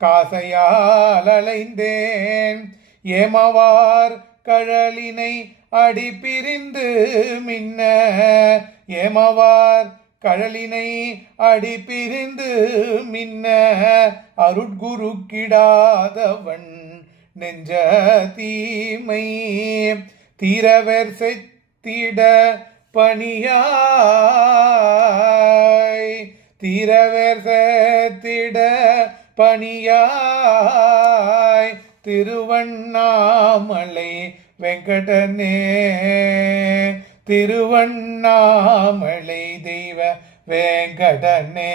காசையால் அலைந்தேன் ஏமவார் கழலினை அடி பிரிந்து மின்ன ஏமவார் கழலினை அடி பிரிந்து மின்ன அருட்குரு கிடாதவன் நெஞ்ச தீமை தீரவர் செத்திட பணியாய் தீரவர் செத்திட பணியாய் திருவண்ணாமலை வெங்கடனே திருவண்ணாமலை தெய்வ வேங்கடனே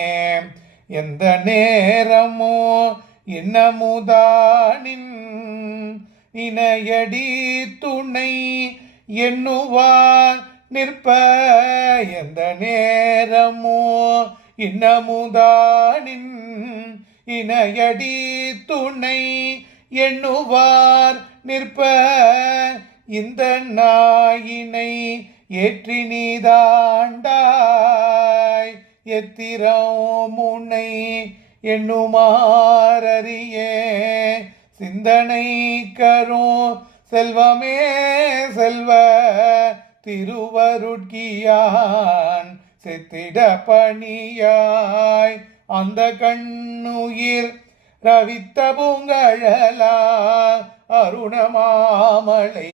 எந்த நேரமோ இன்னமுதானின் இணையடி துணை எண்ணுவார் நிற்ப எந்த நேரமோ இன்னமுதானின் இணையடி துணை எண்ணுவார் நிற்ப இந்த நாயினை ஏற்றி நீதாண்டாய் எத்திரம் முனை எண்ணுமாறியே சிந்தனை கரும் செல்வமே செல்வ திருவருட்கியான் செத்திட பணியாய் அந்த கண்ணுயிர் ரவித்த பூங்கழலா அருணமாமலை